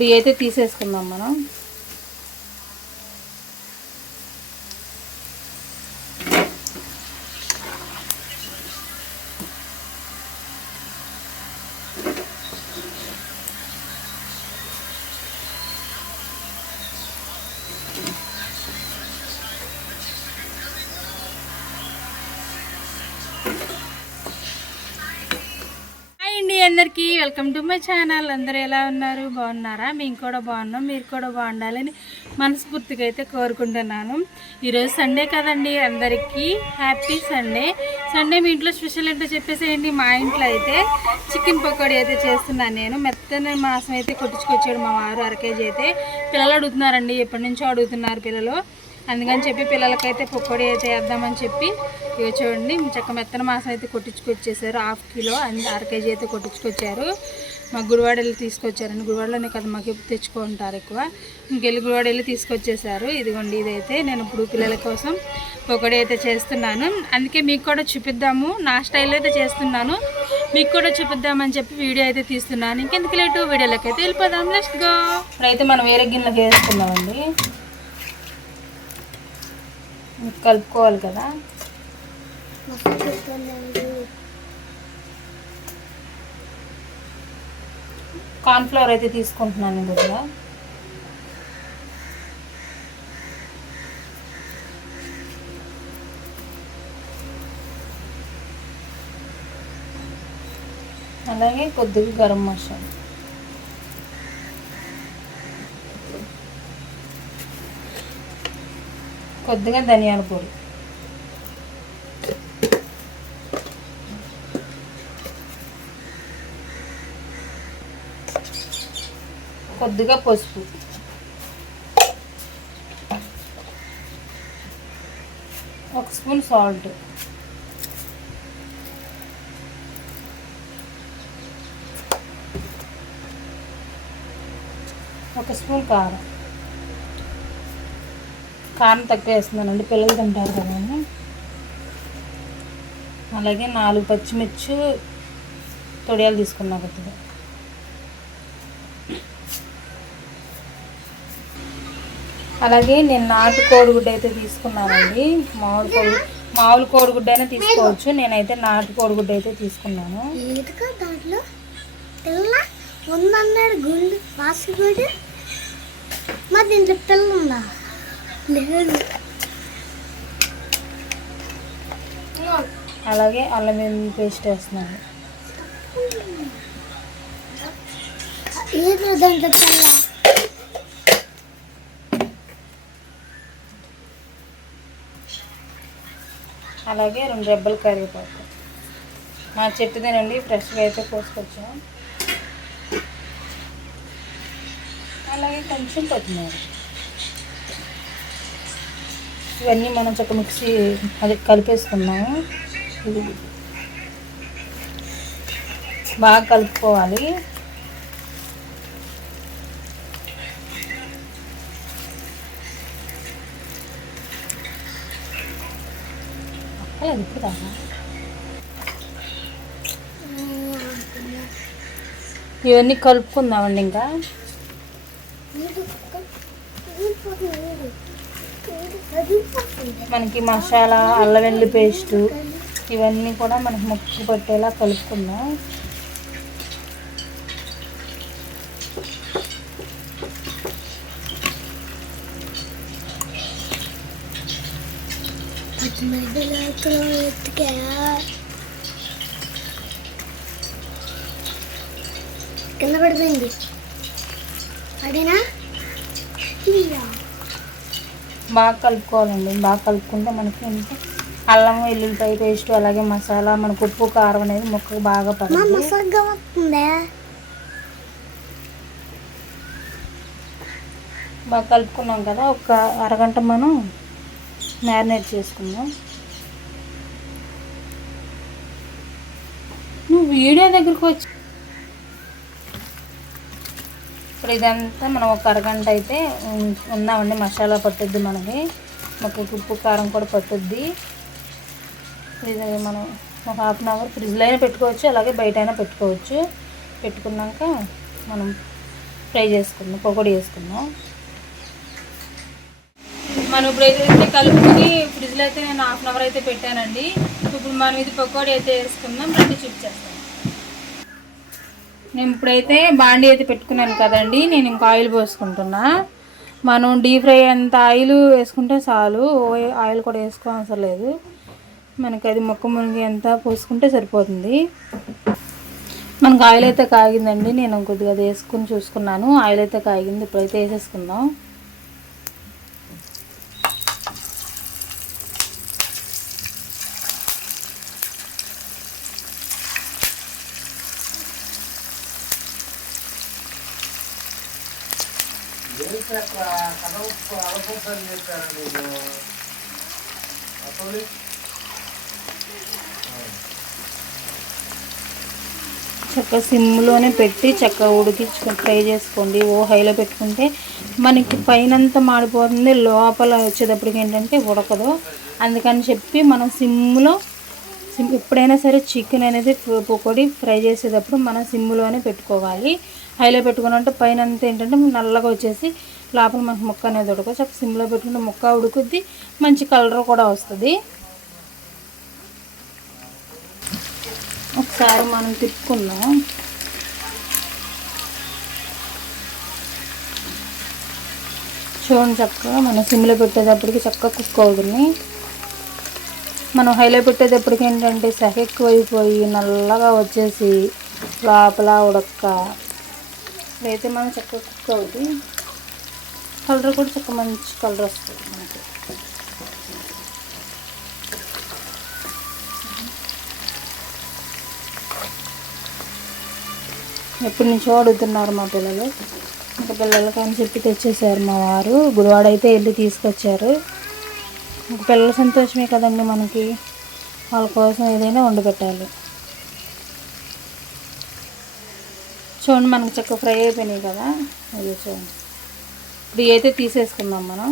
ఇవి అయితే తీసేసుకుందాం మనం. అందరికీ వెల్కమ్ టు మై ఛానల్. అందరూ ఎలా ఉన్నారు? బాగున్నారా? మేము కూడా బాగున్నాం. మీరు కూడా బాగుండాలని మనస్ఫూర్తిగా అయితే కోరుకుంటున్నాను. ఈరోజు సండే కదండి, అందరికీ హ్యాపీ సండే. సండే మీ ఇంట్లో స్పెషల్ ఏంటో చెప్పేసేయండి. మా ఇంట్లో అయితే చికెన్ పకోడీ అయితే చేస్తున్నాను నేను. మెత్తని మాంసం అయితే కొట్టించుకొచ్చాడు మా వారు, 1 kg అయితే. పిల్లలు అడుగుతున్నారండి, ఎప్పటి నుంచో అడుగుతున్నారు పిల్లలు. అందుకని చెప్పి పిల్లలకైతే పకోడీ అయితే వేద్దామని చెప్పి ఇక చూడండి చక్క మెత్తన మాంసం అయితే కొట్టించుకొచ్చేసారు. 1/2 kg 1/2 kg అయితే కొట్టించుకొచ్చారు. మా గుడివాడ వెళ్ళి తీసుకొచ్చారండి. గుడివాడలోనే కదా మాకు తెచ్చుకుంటారు ఎక్కువ. ఇంకెళ్ళి గుడివాడ వెళ్ళి తీసుకొచ్చేసారు. ఇదిగోండి, ఇదైతే నేను ఇప్పుడు పిల్లల కోసం పకోడీ అయితే చేస్తున్నాను. అందుకే మీకు కూడా చూపిద్దాము, నా స్టైల్లో అయితే చేస్తున్నాను, మీకు కూడా చూపిద్దామని చెప్పి వీడియో అయితే తీస్తున్నాను. ఇంకెందుకు లేటు, వీడియోలోకి అయితే వెళ్ళిపోదాం. Let's go. ఇప్పుడైతే మనం వేరే గిన్నెలోకి వేసుకుందామండి. కలుపుకోవాలి కదా. కార్న్ఫ్లవర్ అయితే తీసుకుంటున్నాను కొద్దిగా. అలాగే కొద్దిగా గరం మసాలా, కొద్దిగా ధనియాల పొడి, కొద్దిగా పసుపు, ఒక స్పూన్ సాల్ట్, ఒక స్పూన్ కారం. కారం తక్కువ వేస్తున్నానండి, పిల్లలు తింటారు కదా. అలాగే 4 పచ్చిమిర్చి తొడియాలు తీసుకున్నా కొద్దిగా. అలాగే నేను నాటు కోడిగుడ్డు అయితే తీసుకున్నానండి. మామూలు కోడిగుడ్డు అయినా తీసుకోవచ్చు, నేనైతే నాటు కోడిగుడ్డు అయితే తీసుకున్నాను. అలాగే అల్లం పేస్ట్ వేస్తున్నాను. అలాగే 2 రెబ్బల కరివేపాకు, మా చెట్టుదేనండి, ఫ్రెష్గా అయితే కోసుకొచ్చాం. అలాగే కొంచెం కొత్తిమీర. ఇవన్నీ మనం చక్క మిక్సీ అది కలిపేసుకున్నాము. ఇది బాగా కలుపుకోవాలి. ఇప్పుడు ఇవన్నీ కలుపుకుందామండి. ఇంకా మనకి మసాలా, అల్లం వెల్లుల్లి పేస్టు ఇవన్నీ కూడా మనకి ముక్కు పట్టేలా కలుపుకుందాం. కింద పడిపోయింది అదేనా. బాగా కలుపుకోవాలండి. బాగా కలుపుకుంటే మనకి ఎంత అల్లం వెల్లుల్లిపాయ పేస్ట్ అలాగే మసాలా, మనకు ఉప్పు కారం అనేది ముక్కకు బాగా పడుతుంది. బాగా కలుపుకున్నాం కదా, ఒక అరగంట మనం మ్యారినేట్ చేసుకుందాం. నువ్వు వీడియో దగ్గరకు వచ్చి ఇప్పుడు ఇదంతా మనం ఒక అరగంట అయితే ఉందామండి. మసాలా పట్టుద్ది మనకి, మాకు ఉప్పు కారం కూడా పట్టుద్ది. ఇది మనం ఒక 1/2 అవర్ ఫ్రిడ్జ్లో అయినా పెట్టుకోవచ్చు, అలాగే బయట అయినా పెట్టుకోవచ్చు. పెట్టుకున్నాక మనం ఫ్రై చేసుకుందాం, పకోడీ వేసుకుందాం. మనం ఇప్పుడైతే కలుపుకొని ఫ్రిడ్జ్లో అయితే నేను 1/2 అవర్ అయితే పెట్టానండి. ఇప్పుడు మనం ఇది పకోడీ అయితే వేసుకుందాం, రండి చూపించేస్తాను. నేను ఇప్పుడైతే బాండీ అయితే పెట్టుకున్నాను కదండి, నేను ఇంకా ఆయిల్ పోసుకుంటున్నా. మనం డీప్ ఫ్రై అంత ఆయిల్ వేసుకుంటే చాలు, ఆయిల్ కూడా వేసుకోవసరం లేదు. మనకి అది మొక్క మునిగి అంత పోసుకుంటే సరిపోతుంది. మనకు ఆయిల్ అయితే కాగిందండి, నేను కొద్దిగా అది వేసుకుని చూసుకున్నాను. ఆయిల్ అయితే కాగింది, ఇప్పుడైతే వేసేసుకుందాం. చక్కగా సిమ్లోనే పెట్టి చక్కగా ఉడికించుకొని ఫ్రై చేసుకోండి. హైలో పెట్టుకుంటే మనకి పైనంతా మాడిపోతుంది, లోపల వచ్చేటప్పటికి ఏంటంటే ఉడకదు. అందుకని చెప్పి మనం ఎప్పుడైనా సరే చికెన్ అనేది పకోడీ ఫ్రై చేసేటప్పుడు మనం సిమ్లోనే పెట్టుకోవాలి. హైలో పెట్టుకున్నట్టు పైన అంతా ఏంటంటే నల్లగా వచ్చేసి లోపల మనకు ముక్క అనేది ఉడకదు. చక్కగా సిమ్లో పెట్టుకుంటే ముక్క ఉడుకుద్ది, మంచి కలర్ కూడా వస్తుంది. ఒకసారి మనం తిప్పుకుందాం. చూడండి, చక్కగా మనం సిమ్లో పెట్టేటప్పటికి చక్కగా కుక్ అవుతుంది. మనం హైలో పెట్టేటప్పటికి ఏంటంటే సెగ ఎక్కువైపోయి నల్లగా వచ్చేసి లోపల ఉడక్క అయితే మనం చక్కగా కుక్ అవుతుంది. కలర్ కూడా చక్కగా మంచి కలర్ వస్తుంది మనకి. ఎప్పటి నుంచో అడుగుతున్నారు మా పిల్లలు, ఇంకా పిల్లలకి అని చెప్పి తెచ్చేసారు మా వారు. గుడివాడ అయితే వెళ్ళి తీసుకొచ్చారు. ఇంకా పిల్లల సంతోషమే కదండి మనకి, వాళ్ళ కోసం ఏదైనా వండి పెట్టాలి. చూడండి, మనకి చక్కగా ఫ్రై అయిపోయినాయి కదా, అది చూడండి. ఇప్పుడు అయితే తీసేసుకుందాం మనం.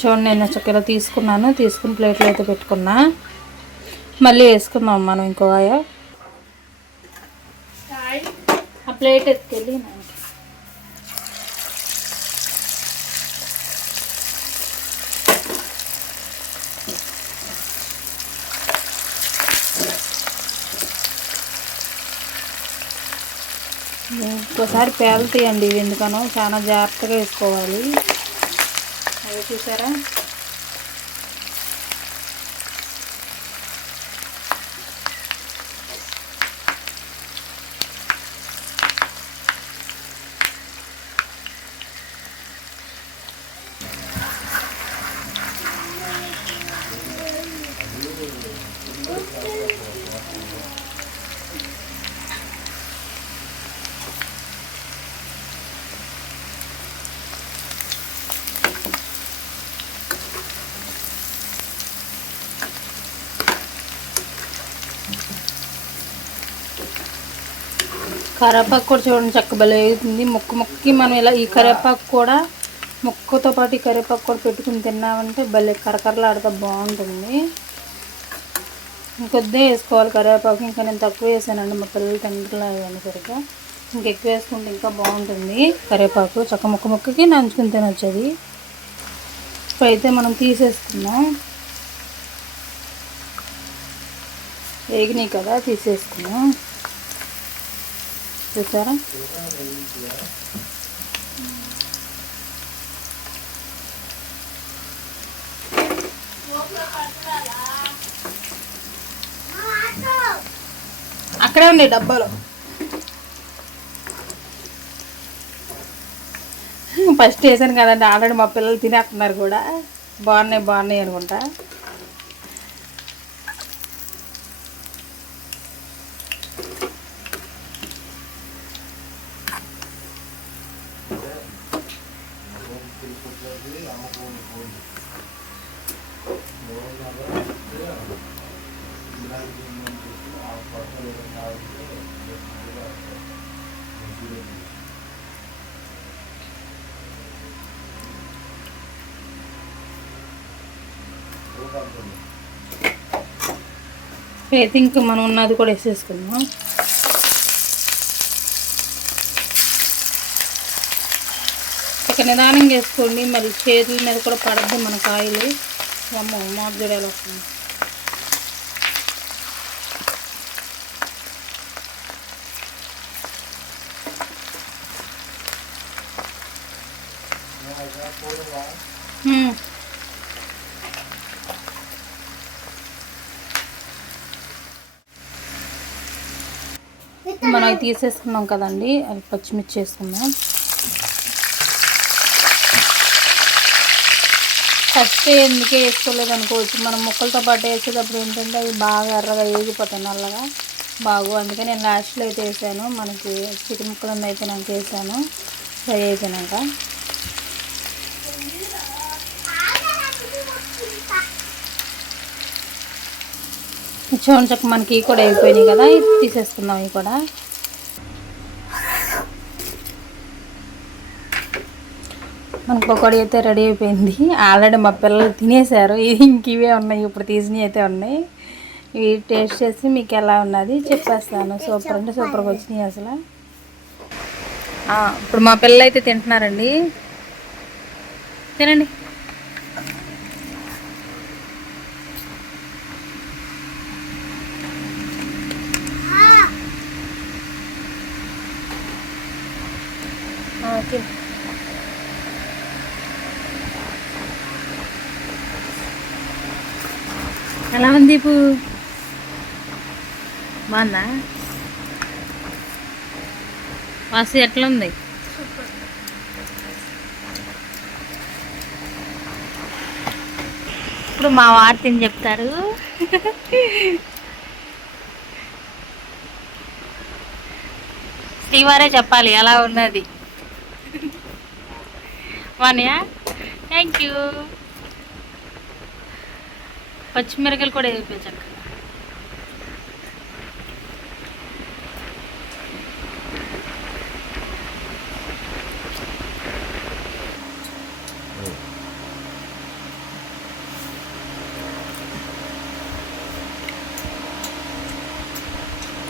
చూడండి, నేను చక్కెర తీసుకున్నాను, తీసుకుని ప్లేట్లో అయితే పెట్టుకున్నా. మళ్ళీ వేసుకుందాం మనం ఇంకో ఆ ప్లేట్ ఎత్తుకెళ్ళి ఇంకోసారి పేలుతాయండి ఇవి, ఎందుకనో చాలా జాగ్రత్తగా వేసుకోవాలి. అవి చూసారా, కరివేపాకు కూడా చూడండి చక్క భలే అవుతుంది. ముక్కకి మనం ఇలా ఈ కరివేపాకు కూడా ముక్కతో పాటు ఈ కరివేపాకు కూడా పెట్టుకుని తిన్నామంటే భలే కరకరలాడుతూ బాగుంటుంది. ఇంకొద్దే వేసుకోవాలి కరివేపాకు, ఇంకా నేను తక్కువ వేసానండి, మా పిల్లలు తింటలేదు సరిగ్గా. ఇంకెక్కువ వేసుకుంటే ఇంకా బాగుంటుంది కరివేపాకు. చక్క ముక్కకి నంచుకుని తినొచ్చేది. ఇప్పుడైతే మనం తీసేసుకుందాం, వేగినాయి కదా తీసేసుకుందాం. చూసారా, అక్కడే ఉన్నాయి డబ్బాలో. ఫస్ట్ వేసాను కదండి, ఆల్రెడీ మా పిల్లలు తినేస్తున్నారు కూడా. బాగున్నాయి అనుకుంటా. అయితే ఇంకా మనం ఉన్నది కూడా వేసేసుకుందాం. ఇక నిదానంగా వేసుకోండి, మరి చేతుల మీద కూడా పడద్దు మన కాయలు. అమ్మో మాకు చూడాలి వస్తుంది. మనం అవి తీసేసుకున్నాం కదండి, అవి పచ్చిమిర్చి వేసుకుందాం. ఫస్ట్ ఎందుకే వేసుకోలేదు అనుకోవచ్చు, మనం ముక్కలతో పాటు వేసేటప్పుడు ఏంటంటే అవి బాగా ఎర్రగా వేగిపోతాయి, నల్లగా బాగు. అందుకే నేను లాస్ట్లో అయితే వేసాను, మనకి చికెన్ ముక్కలు అయిపోయినాక వేసాను, ఫ్రై అయిపోయినాక. చూడండి చక్క మనకి కూడా అయిపోయినాయి కదా, తీసేసుకుందాం. ఇవి కూడా మనకు పకోడీ అయితే రెడీ అయిపోయింది. ఆల్రెడీ మా పిల్లలు తినేసారు, ఇంక ఇవే ఉన్నాయి, ఇప్పుడు తీసినవి అయితే ఉన్నాయి. ఇవి టేస్ట్ చేసి మీకు ఎలా ఉన్నది చెప్పేస్తాను. సూపర్ అంటే సూపర్గా వచ్చినాయి అసలు. ఇప్పుడు మా పిల్లలు అయితే తింటున్నారండి, తినండి. ఓకే, ఎలా ఉంది దీపు? బాగుందా? వాసు ఎట్లా ఉంది? ఇప్పుడు మా వారు తిని చెప్తారు. శ్రీవారే చెప్పాలి ఎలా ఉన్నది. వానియా, థ్యాంక్ యూ. పచ్చిమిరకాయలు కూడా వేయిపోయి చక్కగా.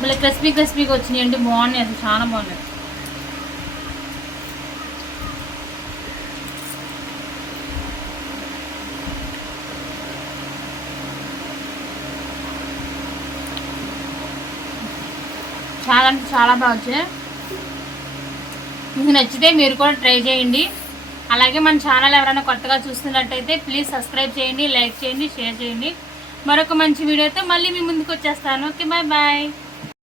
మళ్ళీ క్రిస్పీగా వచ్చినాయండి, బాగున్నాయి అసలు, చాలా బాగున్నాయి. చాలా అంటే చాలా బాగా వచ్చాయి. మీకు నచ్చితే మీరు కూడా ట్రై చేయండి. అలాగే మన ఛానల్ ఎవరైనా కొత్తగా చూస్తున్నట్టయితే ప్లీజ్ సబ్స్క్రైబ్ చేయండి, లైక్ చేయండి, షేర్ చేయండి. మరొక మంచి వీడియోతో మళ్ళీ మీ ముందుకు వచ్చేస్తాను. Okay, bye bye.